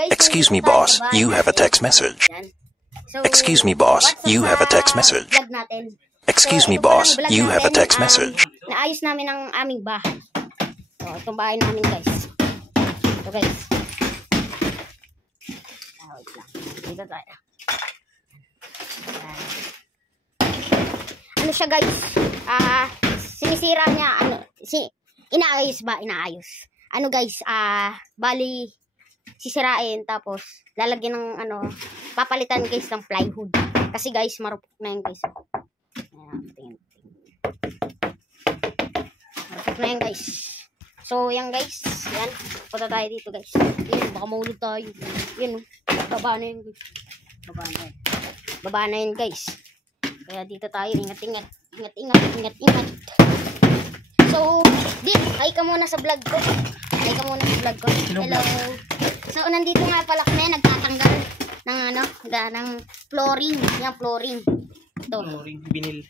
guys, Excuse me, boss. You have a text message. So, Excuse me, boss. You have a text message. Vlog natin. Excuse me, boss. You have a text message. Naayos namin ang aming bahay. So, itong bahay namin, guys. Ito, guys. Wait lang. Dito tayo. Ano siya, guys? Sinisira niya. Inaayos ba? Inaayos. Ano, guys? Bali, sisirain. Tapos, lalagyan ng, papalitan, guys, ng plywood. Kasi, guys, marupok na yun, guys. Marupok na yun, guys. So, yan, guys. Yan. Punta tayo dito, guys. Yan, baka maulog tayo. Yan, baba na yun, guys. Baba na yun. Baba na yun, guys. Kaya dito tayo. Ingat-ingat. Ingat-ingat. So, hi ka muna sa vlog ko. Hi ka muna sa vlog ko. Hello. So, nandito nga pala kami. Nagtatanggal ng, ng flooring. Yan, flooring. Ito. Flooring, binil.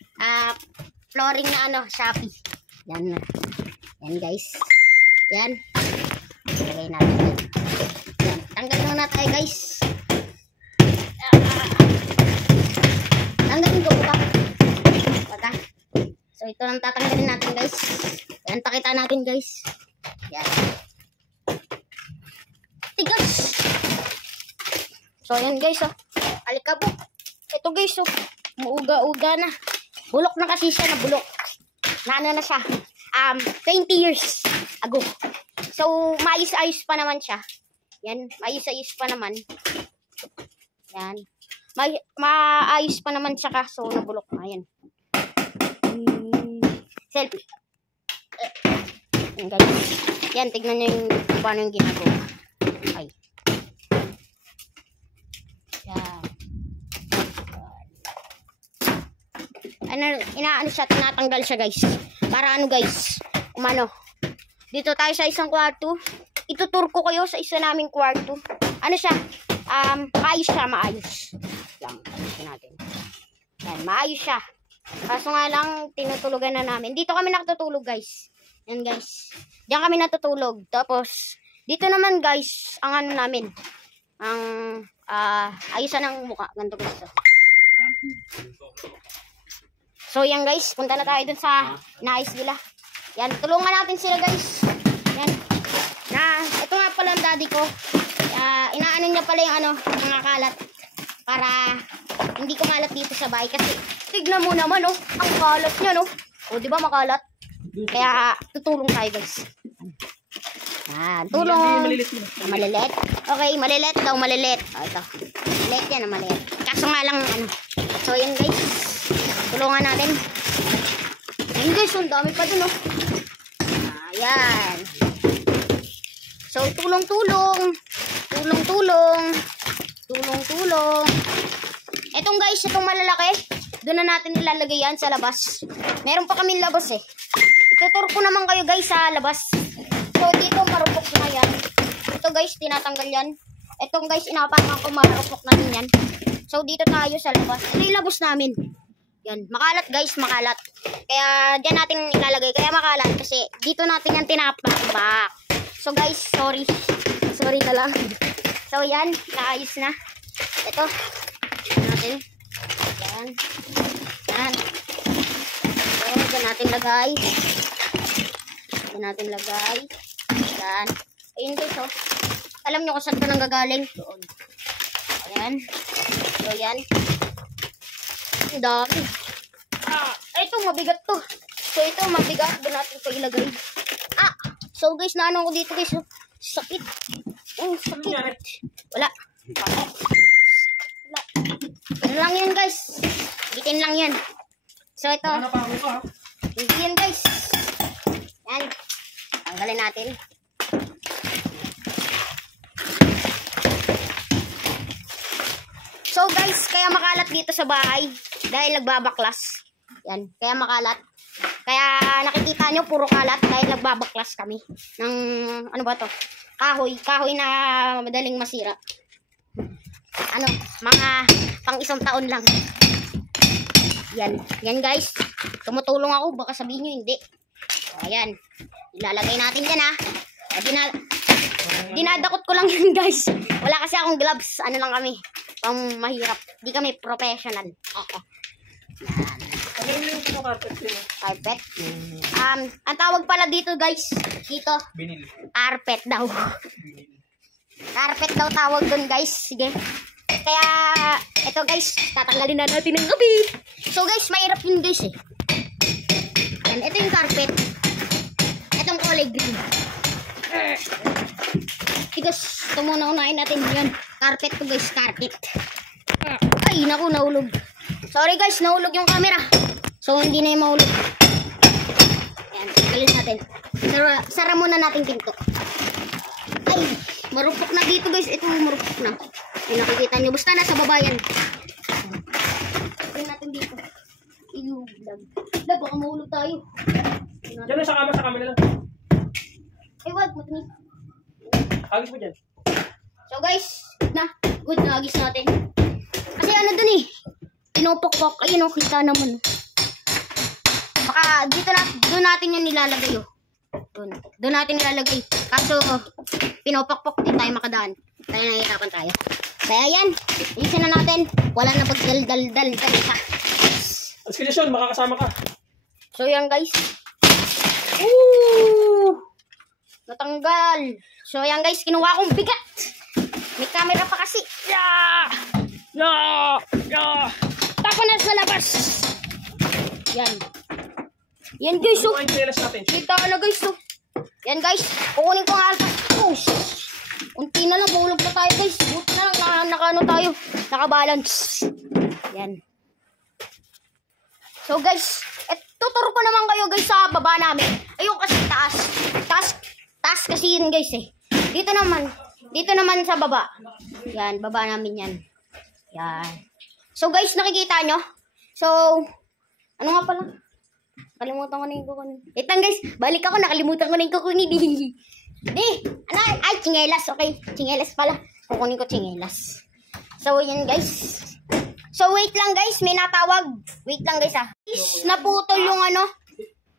Flooring na, Shopee. Yan. Yan, guys. Yan. Ilagay natin. Yan. Tanggal muna tayo, guys. Tanggalin ko ba? Baka. So, ito lang tatanggalin natin, guys. Yan, pakita natin, guys. Yan. Tigas. So, yan, guys, alikabok. Ito, guys, muuga-uga na. Bulok na kasi siya, nabulok. Na siya. 20 years ago. So, maayos-ayos pa naman siya. Yan, maayos-ayos pa naman. Yan. Maayos pa naman siya kaso nabulok na. Yan. Selfie. Yan, guys. Yan, tignan nyo yung paano yung ginagawa. Ay. Yan. Inaano siya, tinatanggal siya, guys. Para guys, dito tayo sa isang kwarto. Itutur ko kayo sa isa naming kwarto. Ano siya? Maayos siya, maayos. Yan, ayusin natin. Yan, maayos siya. Kaso nga lang, tinutulugan na namin. Dito kami nakatutulog, guys. Yan, guys. Diyan kami natutulog. Tapos, dito naman, guys, ang namin. Ang, ayusan ng mukha. Ganito, guys. So, yan, guys. Punta na tayo dun sa inaayos nila. Yan, tulungan natin sila, guys. Yan. Ito nga pala ang daddy ko. Inaano niya pala yung mga kalat. Para hindi kumalat dito sa bahay. Kasi, tignan mo naman, ang kalat niya, O, di ba makalat? Kaya, tutulong tayo, guys. Yan, tulong. Malilit. Okay, malilit daw, malilit. Ito. Malilit yan, malilit. Kaso nga lang, So, yan, guys. Tulungan natin. Ayun, guys, ang dami pa dun, Ayan. So, tulong-tulong. Tulong-tulong. Etong, guys, itong malalaki. Doon na natin ilalagay yan sa labas. Meron pa kami labas, Itutur ko naman kayo, guys, sa labas. So, dito marupok na yan. Ito, guys, tinatanggal yan. Etong, guys, inapakan ko marupok na din yan. So, dito tayo sa labas. Ito yung labas namin. Yan, makalat, guys, makalat. Kaya dyan natin ilalagay. Kaya makalat kasi dito natin yan tinapak. So, guys, sorry na lang. So, yan, naayos na. Ito, natin. Yan. So, dyan natin lagay. Yan. Ayun, guys, alam nyo kung saan ito nang gagaling. Doon. Ayan. So, yan. Ang dami. Ito, mabigat to. So, ito, mabigat. Doon natin ito ilagay. So, guys, naano ko dito, guys. Sakit. Sakit. Wala. Ano lang yan, guys. Bitin lang yan. So, ito. Hindi yan, guys. Yan. Tanggalin natin. So, guys, kaya makalat dito sa bahay. Dahil nagbabaklas. Yan, kaya makalat. Kaya nakikita nyo, puro kalat dahil nagbabaklas kami. Ng, Kahoy na madaling masira. Mga pang isang taon lang. Yan guys. Tumutulong ako, baka sabihin nyo hindi. So, ayan. Ilalagay natin dyan, Dinadakot ko lang yan, guys. Wala kasi akong gloves. Ano lang kami. Pang mahirap. Di kami professional. Carpet. Ang tawag pala dito, guys. Dito. Binil. Carpet daw. Carpet daw tawag dun, guys. Sige. Kaya, eto guys, tatanggalin na natin ng gabi. So guys, mahirap yun guys eh. Yan, ito yung carpet. Itong kulay green. Guys, ito muna unahin natin yan. Carpet to guys, carpet. Ay, naku, nahulog. Sorry guys, nahulog yung camera. So, hindi na yung mahulog. Yan, tanggalin natin. Sara muna natin pinto. Ay, marupok na dito guys. Ito, marupok na. Ay, nakikita nyo. Basta nasa baba yan. Tingnan natin dito. Ilulag. Baka mahulog tayo. Diyan lang sa kama na lang. Ay, wag. Matinig. Agis mo dyan. So guys, good na agis natin. Kasi ano dun eh. Pinupok-pok. Ayun o, kita naman. Baka dito na, doon natin yung nilalagay o. Doon natin nilalagay. Kaso, pinupok-pok din tayo makadaan. Tayo nahihirapan tayo. Kaya yan, ayusin na natin. Wala na pagdal-dal-dal isa. Askilasyon, makakasama ka. So yan guys. Ooh! Natanggal. So yan guys, kinuha kong bigat. May camera pa kasi. Tapo na sa labas. Yan. Yan guys, oh. Kita na guys, oh. Yan guys, kukunin ko nga alpas. Oh, unti na lang, mahulog na tayo guys. Buti na lang, naka-ano tayo. Naka-balance. Yan. So guys, tuturo ko naman kayo guys sa baba namin. Ayun kasi taas. Taas kasi yun guys eh. Dito naman sa baba. Yan, baba namin yan. Yan. So guys, nakikita nyo? So, ano nga pala? Nakalimutan ko na yung kukunin. Itang guys, balik ako, nakalimutan ko na yung kukunin. Ay, chingelas, okay. Chingelas pala. Kukunin ko chingelas. So, yan guys. So, wait lang guys, may natawag. Wait lang guys ah. Naputol yung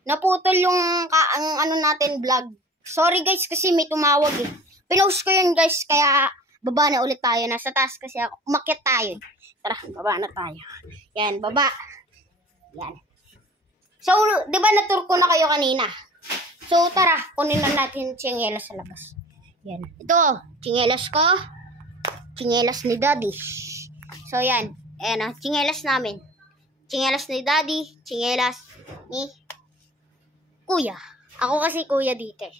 naputol yung ang ano natin vlog. Sorry guys, kasi may tumawag eh. Pinost ko yun guys, kaya baba na ulit tayo. Nasa taas kasi ako. Umakyat tayo. Tara, baba na tayo. Yan, baba. Yan. So, di ba natur ko na kayo kanina? So, tara, kunin na natin tsingelas sa labas. Yan. Ito, tsingelas ko. Tsingelas ni Daddy. So, yan. Ayan o, tsingelas namin. Tsingelas ni Daddy. Tsingelas ni Kuya. Ako kasi Kuya dito eh.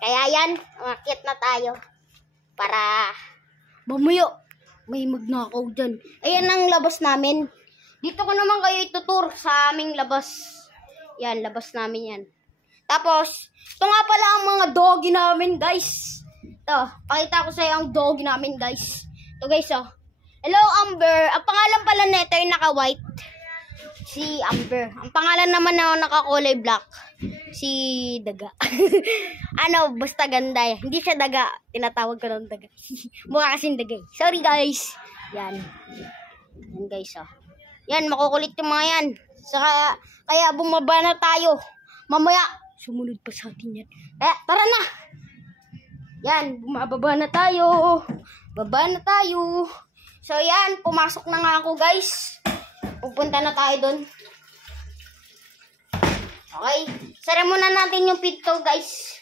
Kaya yan, umakyat na tayo. Para mamuyo. May magnakaw dyan. Ayan ang labas namin. Dito ko naman kayo itutur sa aming labas. Yan, labas namin yan. Tapos, ito nga pala ang mga doggy namin, guys. Ito, pakita ko sa iyo ang doggy namin, guys. Ito, guys, oh. Hello, Amber. Ang pangalan pala nito yung naka-white. Si Amber. Ang pangalan naman na naka-kulay black. Si Daga. Basta ganda eh. Hindi siya Daga. Tinatawag ko ng Daga. Mukha kasing Daga. Sorry, guys. Yan. Yan, guys, oh. Yan, makukulit yung mga yan. Kaya bumaba na tayo. Mamaya, sumunod pa sa atin yan. Tara na. Yan, bumababa na tayo. Baba na tayo. So yan, pumasok na nga ako guys. Pupunta na tayo dun. Okay, sara muna natin yung pinto guys.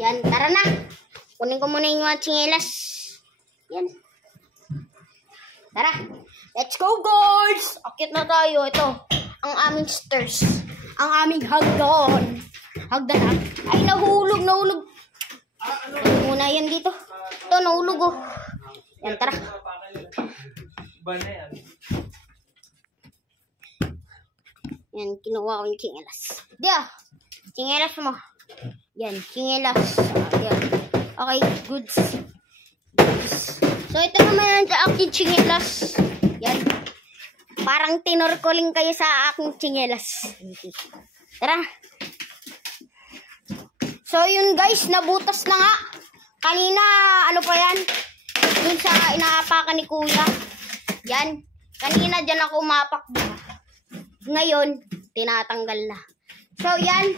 Yan, tara na. Kunin ko muna yung mga tsingelas. Yan. Tara. Let's go guys! Akit na tayo. Ito, ang aming stairs. Ang aming hagdan. Hagdan. Ay, nahulog. Nahulog muna yan dito. Ito, nahulog oh. Yan, tara. Yan, kinuha ko yung tsingelas. Diya, tsingelas mo. Yan, tsingelas. Yan. Okay, goods. So, ito naman ang aking tsingelas. Yan. Parang tinorkoling kayo sa aking tsingelas. Tara. So, yun guys, nabutas na nga. Kanina, ano pa yan? Dun sa inaapakan ni Kuya. Yan. Kanina dyan ako umapak. Ngayon, tinatanggal na. So, yan.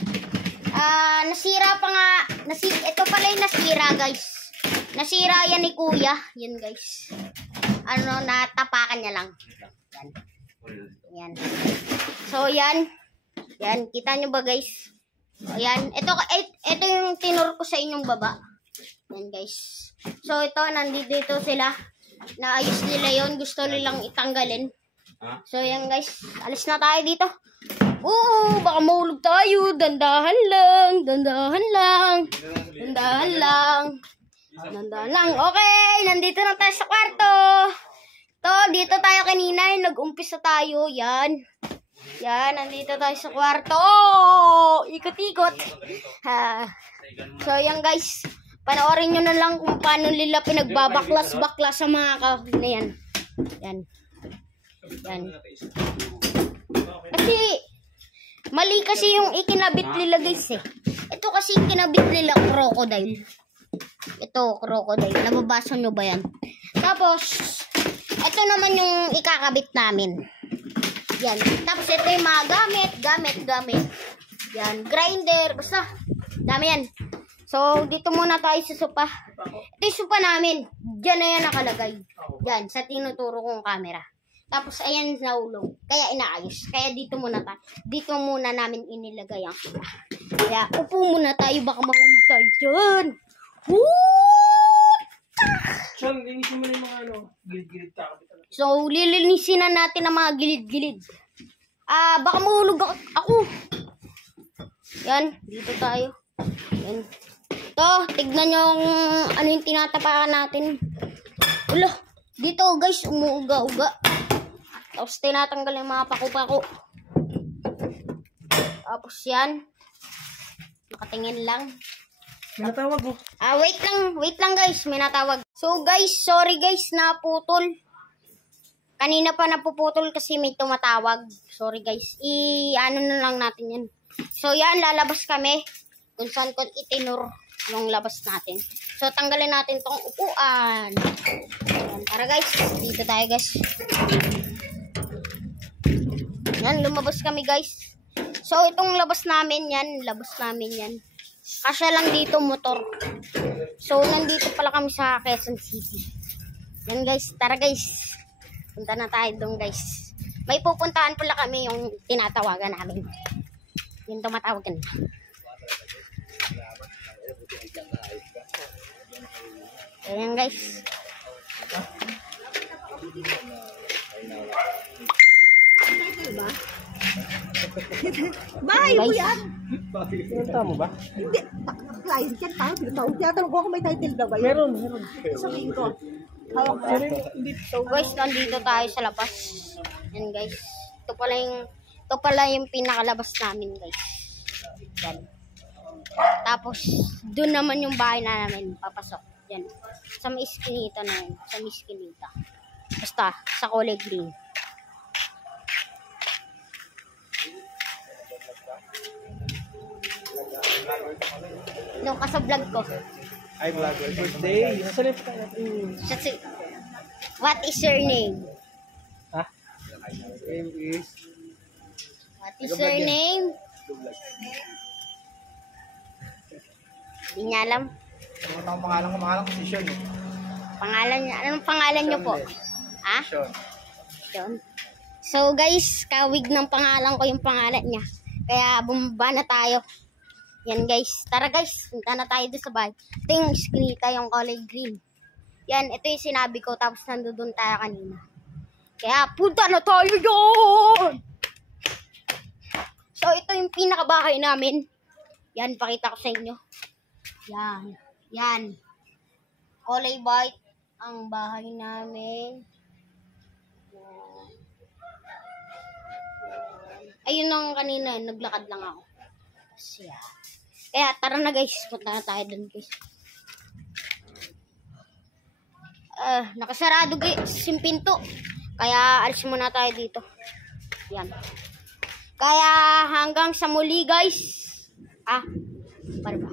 Nasira pa nga. Ito pala yung nasira, guys. Nasira yan ni Kuya. Yan, guys. Natapakan niya lang. Yan. So, yan. Yan. Kita nyo ba, guys? Yan. Ito yung tinuro ko sa inyong baba. Yan, guys. So, ito. Nandito sila. Naayos nila yun. Gusto nilang itanggalin. So, yan, guys. Alis na tayo dito. Oo, baka mahulog tayo. Dandahan lang. Dandahan lang. Dandahan lang. Dandahan lang. Okay, nandito na tayo sa kwarto. Dito tayo kanina. Nag-umpisa tayo. Yan. Yan, nandito tayo sa kwarto. Ikot-ikot. So, yan guys. Panoorin nyo na lang kung paano nila pinagbabaklas-baklas sa mga kahon na yan. Yan. Yan. Kasi, mali kasi yung ikinabit nila guys eh. Ito kasi kinabit nila crocodile. Ito, crocodile. Nababasa nyo ba yan? Tapos, ito naman yung ikakabit namin. Yan. Tapos, ito yung mga gamit. Yan. Grinder. Basta, dami yan. So, dito muna tayo sa sopa. Ito yung sopa namin. Diyan na yan nakalagay. Yan, sa tinuturo kong camera. Tapos, ayan naulong. Kaya inaayos. Kaya dito muna tayo. Dito muna namin inilagay ang sopa. Kaya, upo muna tayo. Baka mahulog tayo dyan. Sean, linisin mo na yung mga gilid-gilid kakabit. So, lilinisin na natin ang mga gilid-gilid. Baka mahulog ako. Yan, dito tayo. Yan. Ito, tignan nyo ano yung tinatapakan natin. Ulo, dito guys, umuuga-uga. Tapos tinatanggal yung mga paku-paku. Tapos yan. Nakatingin lang. May natawag mo. Wait lang guys, may natawag. So guys, sorry guys, naputol. Kanina pa napuputol kasi may tumatawag. Sorry guys, ano na lang natin yan. So yan, lalabas kami. Kung saan ko itinur yung labas natin. So tanggalin natin tong upuan. Yan, tara guys, dito tayo guys. Yan, lumabas kami guys. So itong labas namin yan, Kasya lang dito motor. So, nandito pala kami sa Quezon City. Yan guys, tara guys. Punta na tayo doon guys. May pupuntahan pala kami yung tinatawagan namin. Yung tumatawagan. Ayan guys. Diba? Bahay mo yan. Pinunta mo ba? Hindi. Client yan tayo. Tinatanong ko kung may title daw ba yun. Meron. Sabihin ko. Hawak ko. So guys, nandito tayo sa labas. Yan guys. Ito pala yung pinakalabas namin guys. Yan. Tapos, doon naman yung bahay na namin papasok. Yan. Sa may iskinita na yun. Sa may iskinita. Basta, sa kulay green. Nung ka sa vlog ko. Ay, vlogger. Birthday. Salip ka natin. What is your name? Ha? Name is... What is your name? Hindi niya alam. Ang pangalan ko si Sean. Pangalan niya. Anong pangalan niyo po? Ha? Sean. Sean. So guys, kawig ng pangalan ko yung pangalan niya. Kaya bumaba na tayo. Yan guys. Tara guys, punta na tayo doon sa bahay. Ito yung iskinita, yung kulay green. Yan, ito yung sinabi ko. Tapos nandun tayo kanina. Kaya punta na tayo doon! So ito yung pinakabahay namin. Yan, pakita ko sa inyo. Yan. Yan. Kulay white ang bahay namin. Yan. Ayun ang kanina, naglakad lang ako. Siya. Kaya tara na guys, punta na tayo dun guys. Nakasarado guys yung pinto. Kaya alis muna tayo dito. Yan. Kaya hanggang sa muli guys. Para ba?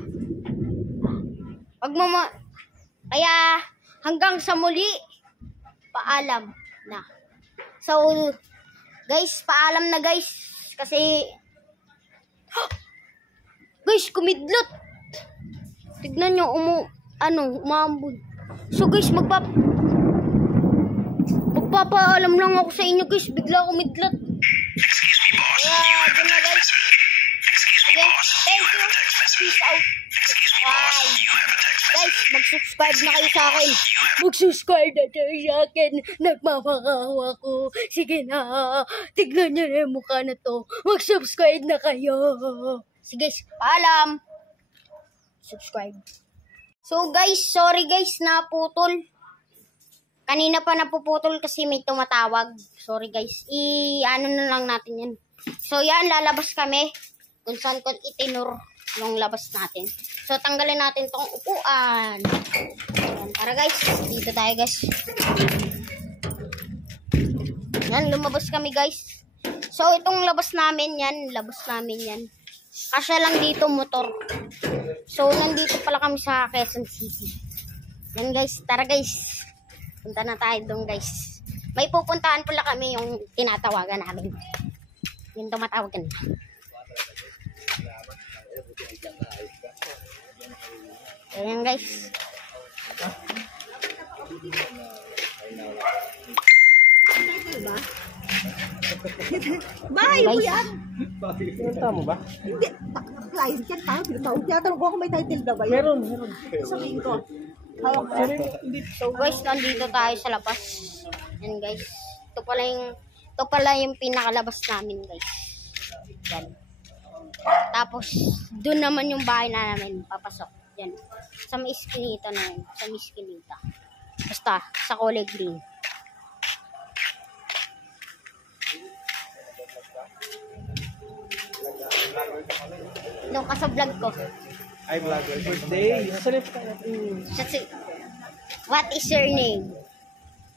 Kaya hanggang sa muli. Paalam na. So guys, paalam na guys. Kasi Guys, kumidlot. Tignan nyo, umambon. So guys, magpapaalam lang ako sa inyo guys. Bigla kumidlot. Kaya, dun na guys. Okay, thank you. Peace out. Bye. Guys, mag-subscribe na kayo sa akin. Mag-subscribe na kayo sa akin. Nagmamakawa ko. Sige na. Tignan nyo na yung mukha na to. Mag-subscribe na kayo. Sige guys, paalam. Subscribe. So guys, sorry guys, naputol. Kanina pa napuputol kasi may tumatawag. Sorry guys. Ano na lang natin yan. So yan, lalabas kami. Kung saan ko itinur yung labas natin. So tanggalin natin tong upuan. Yan, tara guys. Dito tayo guys. Yan, lumabas kami guys. So itong labas namin yan. Labas namin yan. Kasya lang dito motor. So nandito pala kami sa Quezon City. Yan guys, tara guys. Punta na tayo doon guys. May pupuntahan pala kami yung tinatawagan namin. Yung tumatawagan. Ayan guys. Bahay mo yan. Pinunta mo ba? Hindi. Client yan tayo. Tinatanong ko kung may title na ba yun. Meron. Sabihin ko. Hawak mo. So guys, nandito tayo sa labas. Yan guys. Ito pala yung pinakalabas namin guys. Yan. Tapos, doon naman yung bahay na namin papasok. Yan. Sa may iskinita na yun. Sa may iskinita. Basta, sa kulay green. Doon ka sa vlog ko. Ay, vlogger. Birthday. Nasalip ka natin. What is your name?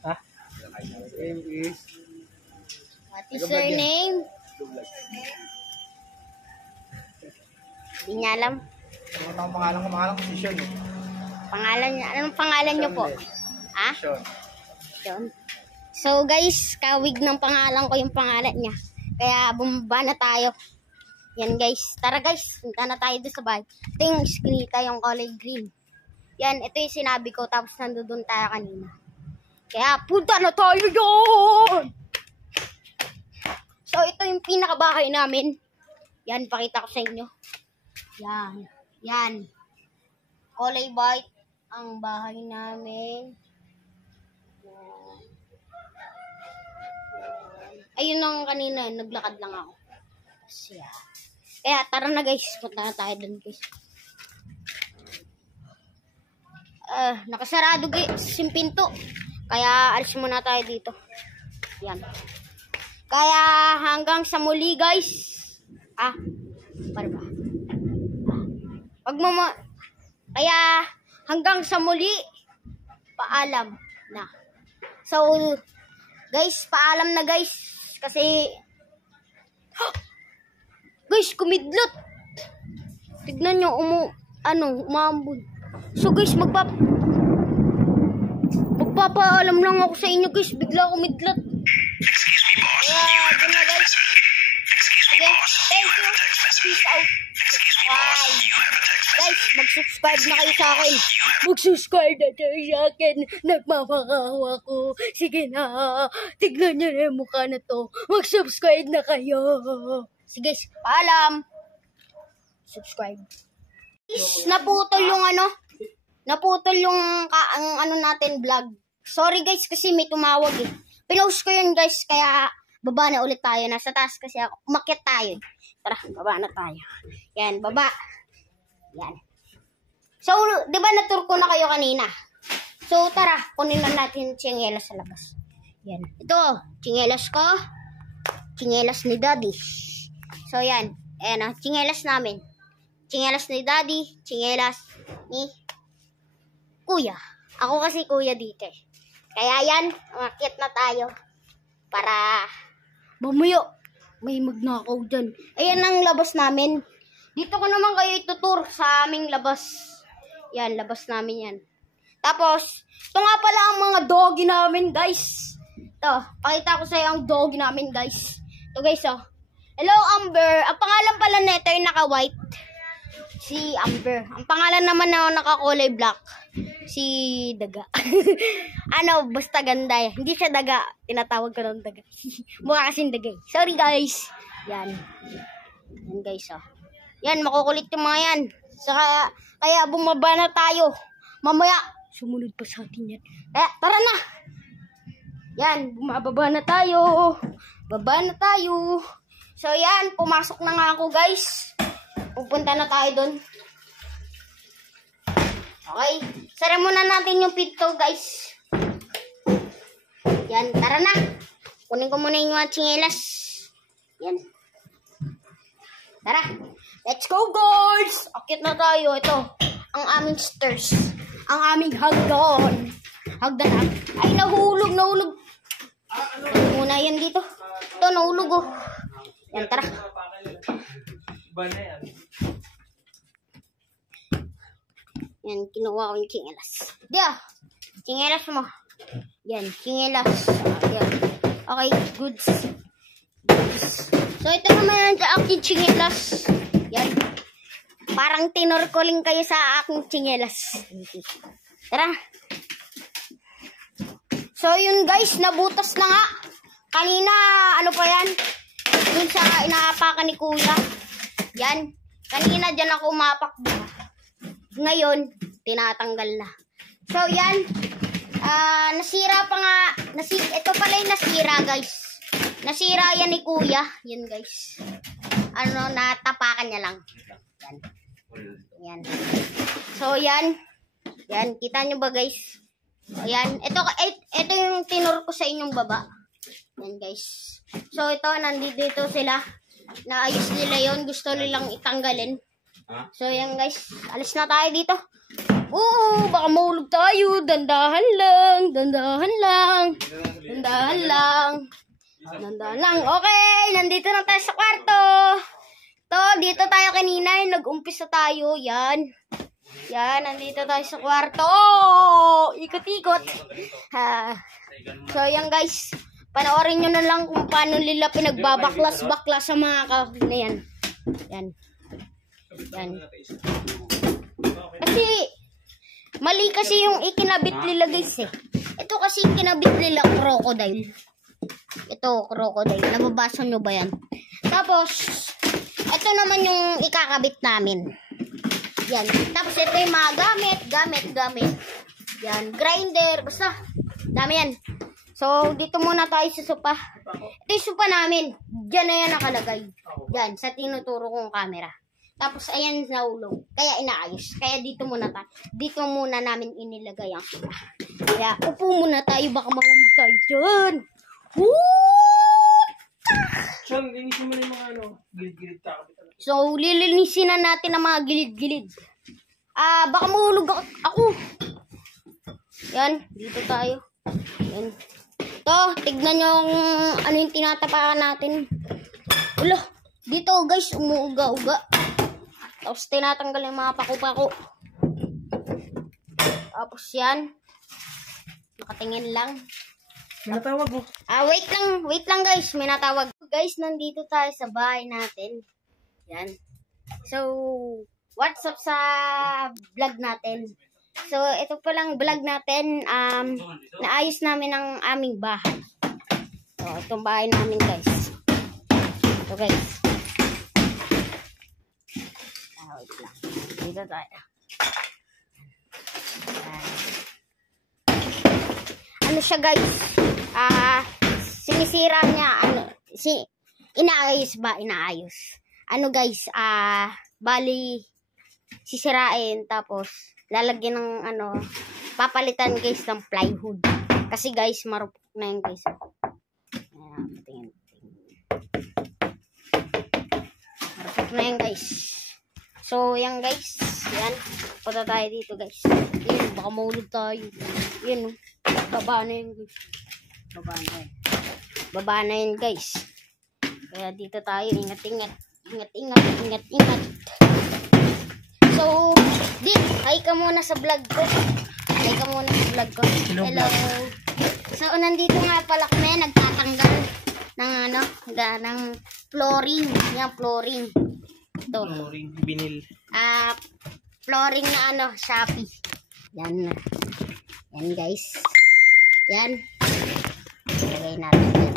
Ha? Name is... What is your name? Hindi niya alam. Ano ang pangalan ko si Sean. Pangalan niya. Anong pangalan niyo po? Ha? Sean. Yun. So guys, kawig ng pangalan ko yung pangalan niya. Kaya bumaba na tayo. Yan guys. Tara guys, punta na tayo doon sa bahay. Ito yung iskinita, yung kulay green. Yan, ito yung sinabi ko. Tapos nandun tayo kanina. Kaya punta na tayo doon! So ito yung pinakabahay namin. Yan, pakita ko sa inyo. Yan. Yan. Kulay white ang bahay namin. Yan. Ayun ang kanina, naglakad lang ako. Siya. Kaya tara na guys, punta na tayo dun guys. Nakasarado guys, yung pinto. Kaya alis muna tayo dito. Yan. Kaya hanggang sa muli guys. Para ba? Kaya hanggang sa muli, paalam na. So, guys, paalam na guys. Kasi, guys, kumidlot. Tignan nyo, umambon. So, guys, magpapaalam lang ako sa inyo, guys. Bigla kumidlot. Kaya, dun na, guys. Okay, thank you. Peace out. Bye. Guys, mag-subscribe na kayo sa akin. Mag-subscribe na kayo sa akin. Nagmamakawa ko. Sige na. Tignan nyo na yung mukha na to. Mag-subscribe na kayo. Sige guys, paalam. Subscribe. Guys, naputol yung naputol yung natin vlog. Sorry guys kasi may tumawag eh. Pinost ko yun guys, kaya baba na ulit tayo. Nasa taas kasi ako. Umakyat tayo. Tara, baba na tayo. Yan, baba. Yan. So, di ba natur ko na kayo kanina? So, tara, kunin na natin yung tsinelas sa labas. Yan. Ito, tsinelas ko. Tsinelas ni Daddy. So, yan. Ayan, tsinelas namin. Tsinelas ni Daddy. Tsinelas ni Kuya. Ako kasi Kuya dito eh. Kaya yan, umakyat na tayo. Para bumuyo. May magnakaw dyan. Ayan ang labas namin. Dito ko naman kayo itutur sa aming labas. Yan, labas namin yan. Tapos, ito nga pala ang mga doggy namin, guys. Ito, pakita ko sa iyo ang doggy namin, guys. Ito, guys, oh. Hello, Amber. Ang pangalan pala nito yung naka-white. si Amber. Ang pangalan naman na nakakulay black, si Daga. Ano, basta ganda eh. Hindi siya Daga, tinatawag ko ng Daga. Mukha kasing Daga eh. Sorry guys. Yan. Yan guys oh. Yan, makukulit yung mga yan. Kaya bumaba na tayo. Mamaya, sumunod pa sa atin yan. Kaya, tara na! Yan, bumababa na tayo. Baba na tayo. So yan, pumasok na nga ako guys. Pupunta na tayo dun. Okay. Sara muna natin yung pinto, guys. Yan, tara na. Kunin ko muna yung mga tsinelas. Yan. Tara. Let's go, guys. Akit na tayo. Ito, ang aming stairs. Ang aming hagdan. Hagdan. Ay, nahulog. Muna yan dito. Ito, nahulog, oh. Yan, tara. Ba na yan? Yan, kinuha ko yung tsinelas. Diya, tsinelas mo. Yan, tsinelas. Yan. Okay, goods. So, ito naman sa aking tsinelas. Yan. Parang tinorkoling kayo sa aking tsinelas. Tara. So, yun guys, nabutas na nga. Kanina, ano pa yan? Yun sa inaapakan ni Kuya. Yan. Kanina dyan ako umapak. Ngayon, tinatanggal na. So, yan. Nasira pa nga. Ito pala yung nasira, guys. Nasira yan ni Kuya. Yan, guys. Natapakan niya lang. Yan. Yan. So, yan. Yan. Kita nyo ba, guys? Ayan. Ito yung tinur ko sa inyong baba. Yan, guys. So, ito. Nandito sila. Naayos nila yon. Gusto nilang itanggalin. So, yan guys. Alis na tayo dito. Oo, baka mahulog tayo. Dandahan lang. Dandahan lang. Dandahan lang. Dandahan lang. Okay, nandito na tayo sa kwarto. Dito tayo kanina. Nag-umpisa tayo. Yan. Yan, nandito tayo sa kwarto. Oh, ikot-ikot. So, yan guys. Panoorin nyo na lang kung paano nila pinagbabaklas-baklas sa mga kahon na yan. Yan. Yan. Kasi, mali kasi yung ikinabit nila guys eh. Ito kasi kinabit nila crocodile. Ito, crocodile. Nababasa nyo ba yan? Tapos, ito naman yung ikakabit namin. Yan. Tapos, ito yung mga gamit. Yan. Grinder. Basta, dami yan. So, dito muna tayo sa sopa. Ito yung sopa namin. Diyan na yan nakalagay. Yan, sa tinuturo kong camera. Tapos, ayan naulog. Kaya inaayos. Kaya dito muna tayo. Dito muna namin inilagay ang sopa. Kaya, upo muna tayo. Baka mahulog tayo dyan. Sean, linisin mo na yung mga gilid-gilid takot. So, lilinisin na natin ang mga gilid-gilid. Baka mahulog ako. Yan, dito tayo. Yan. Ito, tignan nyo ano yung tinatapakan natin. Ulo, dito guys, umuuga-uga. Tapos tinatanggal yung mga paku-paku. Tapos yan. Nakatingin lang. May natawag mo. Wait lang guys, may natawag. Guys, nandito tayo sa bahay natin. Yan. So, what's up sa vlog natin? So, ito palang vlog natin, naayos namin ang aming bahay. So, itong bahay namin guys. Ito guys. Wait lang. Dito tayo. Ano siya guys? Sinisira niya. Inaayos ba? Inaayos. Ano guys? Bali, sisirain. Tapos, lalagyan ng papalitan guys ng plywood. Kasi guys, marupok na yun guys. Tingin. Marupok na yun guys. So, yan guys. Yan. Punta tayo dito guys. Yan, baka mahulog tayo. Yan. Baba na yun guys. Baba na yun guys. Kaya dito tayo. Ingat-ingat. Ingat-ingat. So, hi ka muna sa vlog ko. Hello. So, nandito nga pala kami, nagtatanggal ng ng flooring. Yan, flooring. ito. Flooring, binil. Flooring na ano, Shopee. Yan. Yan guys. Yan. Lagay natin yan.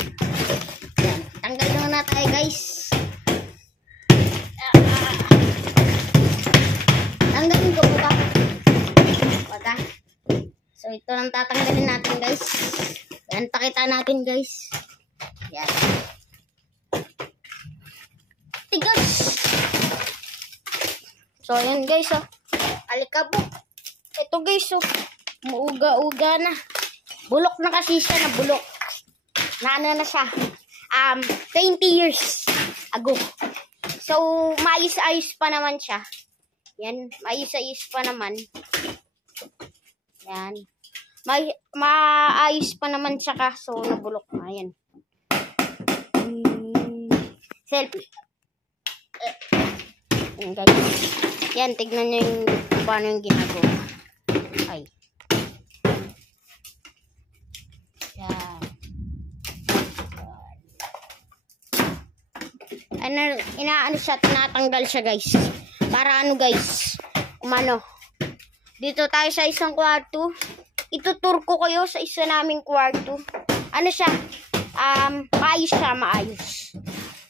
Yan. Tanggal na tayo guys. Tanggalin ko ba? Wag. So ito lang tatanggalin natin guys. Yan, pakita natin guys. Yan. Tigas! So yan guys oh. Alikabok. Ito guys oh. Muuga-uga na. Bulok na kasi siya na bulok. Na ano na siya. 20 years ago. So maayos-ayos pa naman siya. Yan, maayos-ayos pa naman. Yan. Maayos pa naman siya kaso nabulok na. Yan. Selfie. Yan guys. Yan, tignan nyo yung paano yung ginagawa. Ay. Yan. Ano, inaano siya, tinatanggal siya guys. Para ano guys, umano. Dito tayo sa isang kwarto. Itutur ko kayo sa isa naming kwarto. Ano siya? Maayos siya, maayos.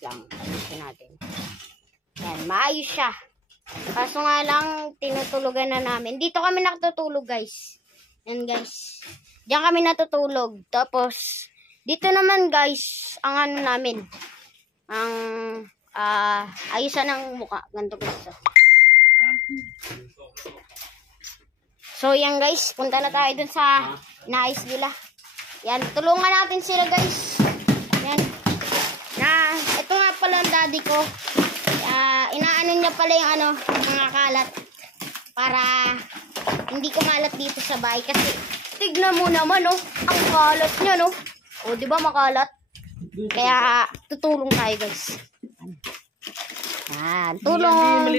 Lang, ayusin natin. Yan, maayos siya. Kaso nga lang, tinutulugan na namin. Dito kami nakatutulog guys. Yan guys. Diyan kami natutulog. Tapos, dito naman guys, ang ano namin. Ang, ayusan ng mukha. Ganito guys. So, yan guys. Punta na tayo dun sa nais nila. Yan, tulungan natin sila guys. Yan. Ito nga pala ang daddy ko. Inaano niya pala yung ano, mga kalat. Para hindi kumalat dito sa bahay. Kasi, tignan mo naman, oh. Ang kalat niya, no. O, di ba makalat? Kaya, tutulong tayo, guys. Yan, tulong.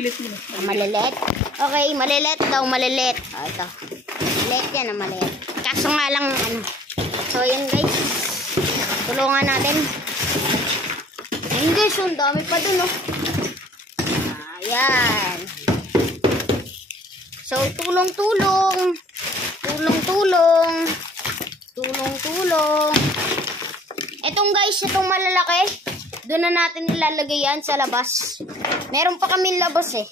Malilit. Okay, malilit daw, malilit. O, ito. Malilit yan, malilit. Kaso nga lang, ano. So, yun, guys. Tulungan natin. Ayun, guys, ang dami pa dun, oh. Ayan. So, tulong-tulong. Tulong-tulong. Tulong-tulong. Etong guys, itong malalaki, doon na natin nilalagay yan sa labas. Meron pa kami labas eh.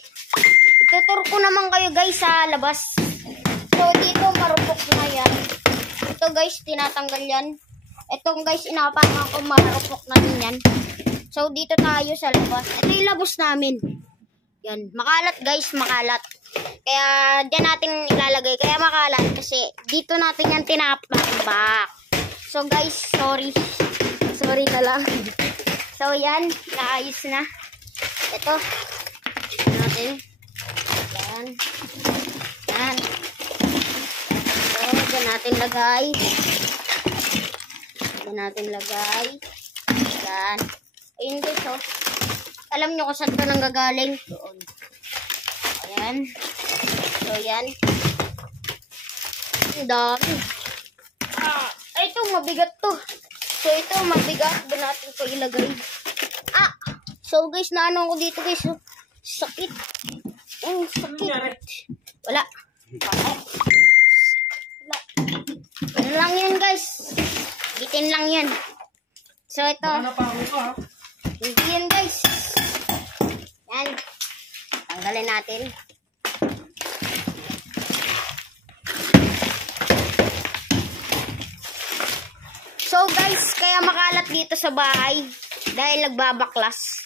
Itutur ko naman kayo guys sa labas. So, dito marupok na yan. Ito guys, tinatanggal yan. Etong guys, inapakan ko, marupok na din yan. So, dito tayo sa labas. Ito yung labas namin. Yan, makalat guys, makalat. Kaya dyan natin ilalagay. Kaya makalat kasi dito natin yan tinapakbak. So guys, sorry. Sorry na lang. So yan, naayos na. Ito. Natin. Yan. Yan. So, dyan natin lagay. Dyan natin lagay. Yan. Ayun guys, oh. Alam nyo kung saan ito nanggagaling? Doon. Ayan. So, yan. Ang dami. Ito, mabigat to. So, ito, mabigat. Doon natin ito ilagay. So, guys, naano ko dito, guys. Oh. Sakit. Ang sakit. Wala. Wala. Ano lang yan, guys. Bitin lang yan. So, ito. Baka napako ka, ha? Hindi yan guys. Yan. Tanggalin natin. So guys, kaya makalat dito sa bahay. Dahil nagbabaklas.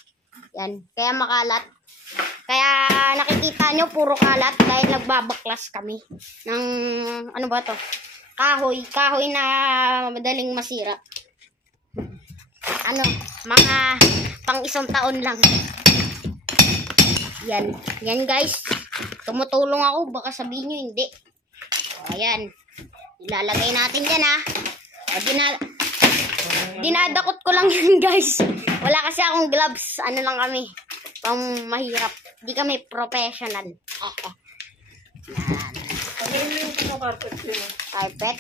Yan. Kaya makalat. Kaya nakikita nyo puro kalat. Dahil nagbabaklas kami. Ng ano ba to? Kahoy. Kahoy na madaling masira. Ano, mga pang isang taon lang. Yan. Yan guys. Tumutulong ako. Baka sabihin nyo hindi. O, ayan. Ilalagay natin yan ha. O, dinadakot ko lang yan guys. Wala kasi akong gloves. Ano lang kami. Pang mahirap. Di kami professional. Yan. Ano yung carpet yun? Carpet.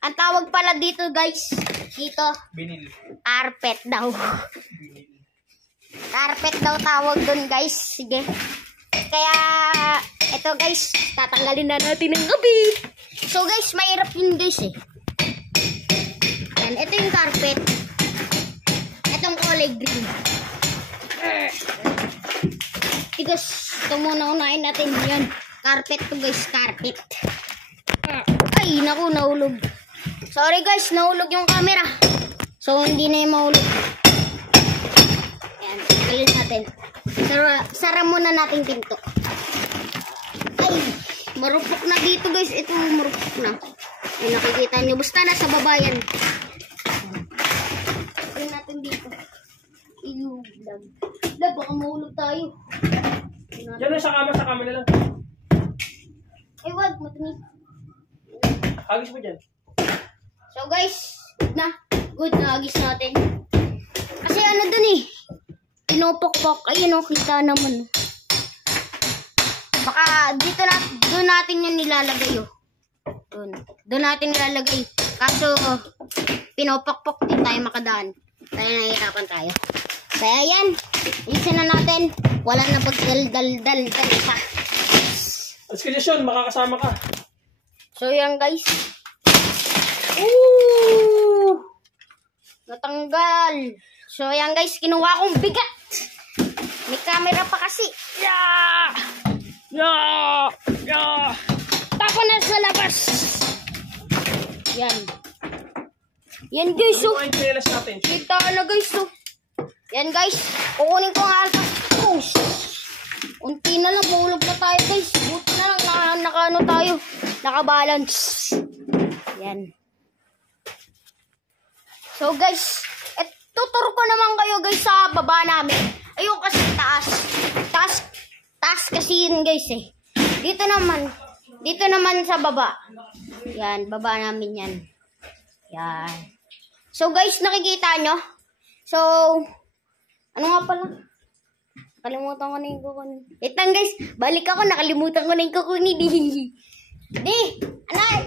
Ang tawag pala dito guys. Dito. Binil. Carpet daw. Binil. Carpet daw tawag dun, guys. Sige. Kaya, ito guys, tatanggalin na natin ang gabi. So guys, mahirap yun guys eh. Yan, ito yung carpet. Itong kulay green. Tigas, ito muna unahin natin yan. Carpet to guys, carpet. Ay, naku, nahulog. Sorry guys, nahulog yung camera. So, hindi na yung mahulog. Ayan, tanggalin natin. Sara muna natin pinto. Ay, marupok na dito guys. Ito, marupok na. Ay, nakikita nyo. Basta nasa baba yan. Tanggalin natin dito. Iluglag. Baka mahulog tayo. Diyan na sa kama na lang. Ay, wag, matamis. Agis mo dyan. So guys, good na agis natin. Kasi ano dun eh, pinopokpok. Ayun o, kita naman. Baka dito doon natin yung nilalagay o. Doon natin nilalagay. Kaso, pinopokpok din tayo makadaan. Kaya nahihirapan tayo. Kaya yan, isin na natin. Wala na pagdal-dal-dal pa. Alas ka dyan, Sean, makakasama ka. So yan guys. Ooh! Natanggal. So yan guys, kinuha kong bigat. May camera pa kasi. Yeah! Yeah! Yeah! Tako na sa labas. Yan. Yan guys, Ano oh. yung chinelas natin? Kita na guys, oh. Yan guys, kukunin ko ang alpas. Push! Unti na lang, mahulog na tayo guys. Buti na lang, naka-ano tayo. Naka-balance. Yan. So guys, tutur ko naman kayo guys sa baba namin. Ayun kasi taas. Taas kasi yun guys eh. Dito naman sa baba. Yan, baba namin yan. Yan. So guys, nakikita nyo? So, ano nga pala? Nakalimutan ko na yung kukunin. Itang guys, balik ako, nakalimutan ko na yung kukunin. Di,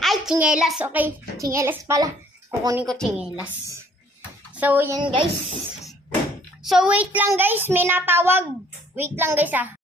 ay, chingelas, okay. Chingelas pala. Kukunin ko chingelas. So, yan guys. So, wait lang guys, may natawag. Wait lang guys ah.